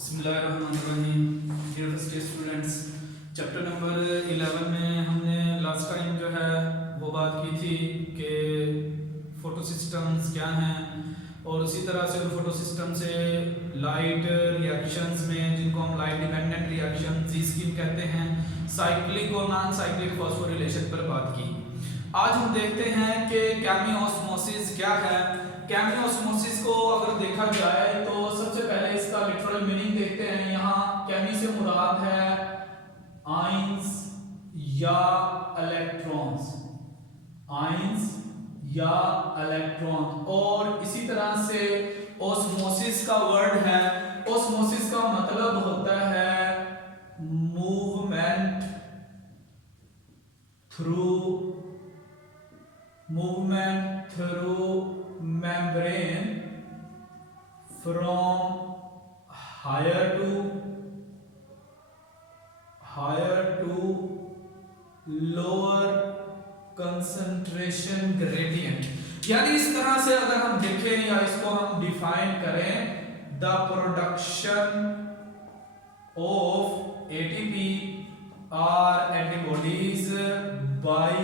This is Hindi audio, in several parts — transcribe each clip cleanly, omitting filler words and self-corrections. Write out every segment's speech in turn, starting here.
बिस्मिल्लाहिर्रहमानिर्रहीम। Dear first year students, chapter number 11 में हमने लास्ट टाइम जो है वो बात की थी कि फोटो सिस्टम्स क्या हैं और उसी तरह से उन फोटो सिस्टम से लाइट रिएक्शंस में जिनको हम लाइट डिपेंडेंट रिएक्शन जी स्कीम कहते हैं, साइक्लिक और नॉन साइक्लिक फॉस्फोरिलेशन पर बात की। आज हम देखते हैं कि केमियोस्मोसिस क्या है। केमियोस्मोसिस को अगर देखा जाए तो सबसे पहले इसका लिटरल मीनिंग देखते हैं। यहाँ केमी से मुराद है आयंस या इलेक्ट्रॉन्स, आयंस या इलेक्ट्रॉन। और इसी तरह से ओस्मोसिस का वर्ड है, ओस्मोसिस का मतलब होता है movement through membrane from higher to lower concentration gradient। यानी इस तरह से अगर हम देखें या इसको हम डिफाइन करें, द प्रोडक्शन ऑफ ATP और antibodies by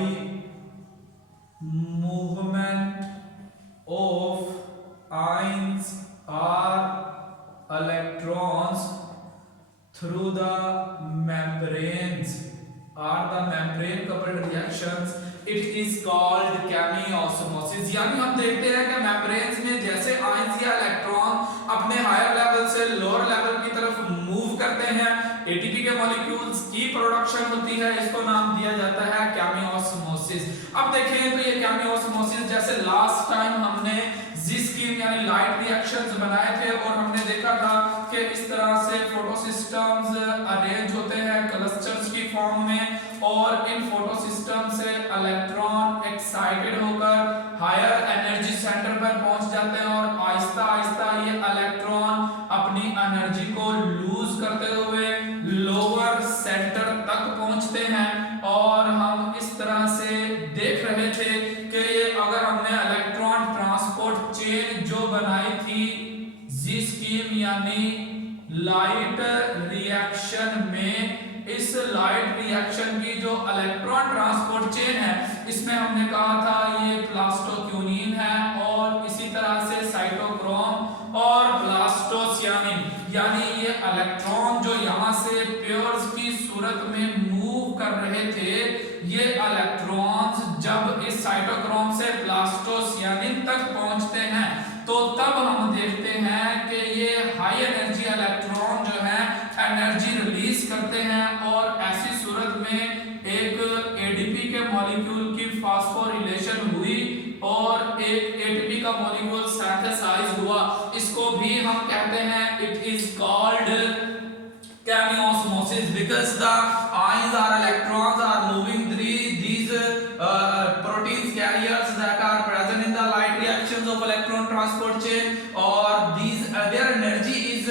movement of ions or electrons through the membranes or the membrane coupled reactions, it is called chemiosmosis। यानी हम देखते हैं कि membranes में जैसे आयंस या इलेक्ट्रॉन अपने हायर लेवल से लोअर लेवल की तरफ मूव करते हैं, एटीपी के मॉलिक्यूल्स की प्रोडक्शन होती है, इसको नाम दिया जाता है केमियोस्मोसिस। अब देखें तो ये केमियोस्मोसिस जैसे लास्ट टाइम हमने जी स्कीम यानी लाइट रिएक्शंस बनाए थे और हमने देखा था कि इस तरह से फोटोसिस्टम्स अरेंज होते हैं क्लस्टर्स की फॉर्म में, और इन फोटोसिस्टम से इलेक्ट्रॉन एक्साइटेड होकर हायर एनर्जी सेंटर पर पहुंच जाते हैं और आहिस्ता आहिस्ता ये इलेक्ट्रॉन अपनी एनर्जी को लूज करते हुए लोअर सेंटर तक पहुंचते हैं। और हम इस तरह से देख रहे थे कि ये अगर हमने इलेक्ट्रॉन ट्रांसपोर्ट चेन जो बनाई थी जी स्कीम यानी लाइट रिएक्शन में, इस लाइट रिएक्शन की जो इलेक्ट्रॉन ट्रांसपोर्ट चेन है इसमें हमने कहा था ये प्लास्टोक्यूनिन है और इसी तरह से साइटोक्रोम और ब्लास्टोसियानिन। यानी ये इलेक्ट्रॉन जो यहाँ से पेयर्स की सूरत में मूव कर रहे थे, ये इलेक्ट्रॉन्स जब इस साइटोक्रोम से ब्लास्टोसियानिन तक पहुंचते हैं तो तब हम देखते हैं कि ये हाई एनर्जी इलेक्ट्रॉन जो है एनर्जी रिलीज करते हैं और ऐसी सूरत में एक एडीपी के मॉलिक्यूल की फास्फोरिलेशन हुई और एक एटीपी का मॉलिक्यूल सिंथेसाइज हुआ। इसको भी हम कहते हैं it is called chemiosmosis because the ions or electrons are moving through these proteins carriers that are present in the light reactions of electron transport chain, or these their energy is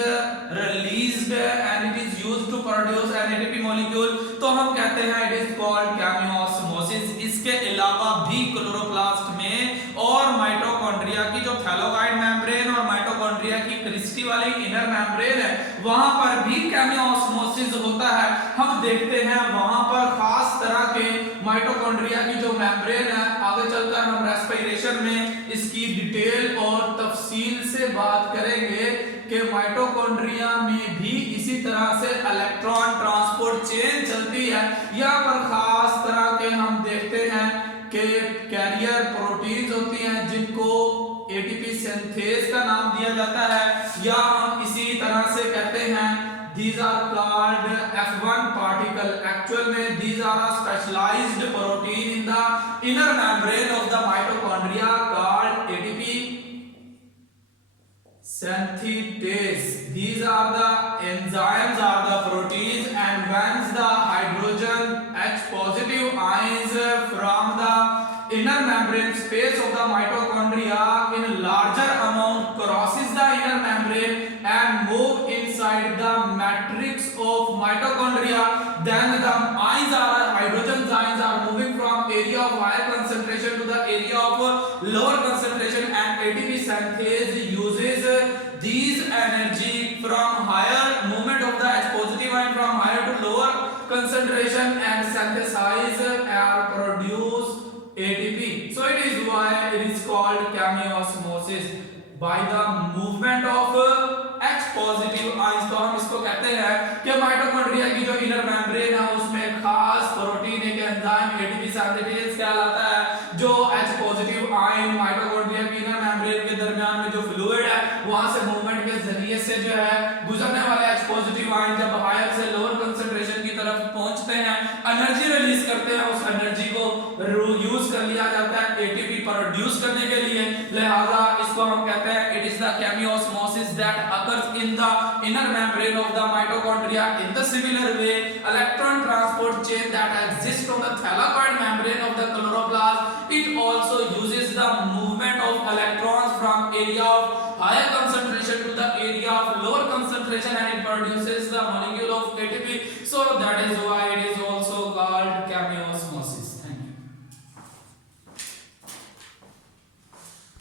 released and it is used to produce an ATP molecule। तो हम कहते हैं it is called chemiosmosis। इसके अलावा भी क्लोरोप्लास्ट में और माइटोकॉन्ड्रिया की जो थैलोकाइड मेम्ब्रेन और माइटोकॉन्ड्रिया की क्रिस्टी वाली इनर मेम्ब्रेन है वहां पर भी केमियोस्मोसिस होता है। हम देखते हैं वहां पर खास तरह के माइटोकॉन्ड्रिया की जो मेम्ब्रेन है, आगे चलकर हम रेस्पिरेशन में इसकी डिटेल और तफसील से बात करेंगे कि माइटोकॉन्ड्रिया में भी इसी तरह से इलेक्ट्रॉन ट्रांसपोर्ट चेन चलती है। यहाँ पर खास तरह के हम देखते हैं कि कैरियर प्रोटीन्स होती हैं जिनको एटीपी सिंथेज का नाम दिया जाता है, या हम इसी तरह से कहते हैं these are called F1 particle। Actual में these are a specialized protein in the inner membrane of the mitochondria called ATP synthetase। These are the enzymes are the proteins, and when the hydrogen H positive ions from the inner membrane space of the mitochondria in larger amount crosses the inner membrane and move inside the matrix of mitochondria, then the ions are hydrogen ions are moving from area of higher concentration to the area of lower concentration, and ATP synthase uses these energy from higher concentration and synthesize or produce ATP. So it is why it is called chemiosmosis. By the movement of H positive ions, तो हम इसको कहते हैं कि माइटोकॉन्ड्रिया की जो इनर मेम्ब्रेन है उसमें खास प्रोटीन एक एंजाइम एटीपी सिंथेटेज कहलाता है, जो H पॉजिटिव आयन माइटोकॉन्ड्रिया की इनर मेम्ब्रेन के दरमियान में जो फ्लूइड है वहां से मूवमेंट के जरिए से जो है गुजरने वाले H पॉजिटिव आयन जब हायर से लोअर कंसंट्रेशन की तरफ पहुंचते हैं, एनर्जी रिलीज करते हैं, उस एनर्जी को यूज कर लिया जाता है एटीपी प्रोड्यूस करने के लिए। लिहाजा इसको हम कहते हैं it is the chemiosmosis that occurs in the inner membrane of the mitochondria. In the similar way, electron transport chain that exists on the thylakoid membrane of the chloroplast, it also uses the movement of electrons from area of higher concentration to the area of lower concentration, and it produces the molecule of ATP. So that is why it is also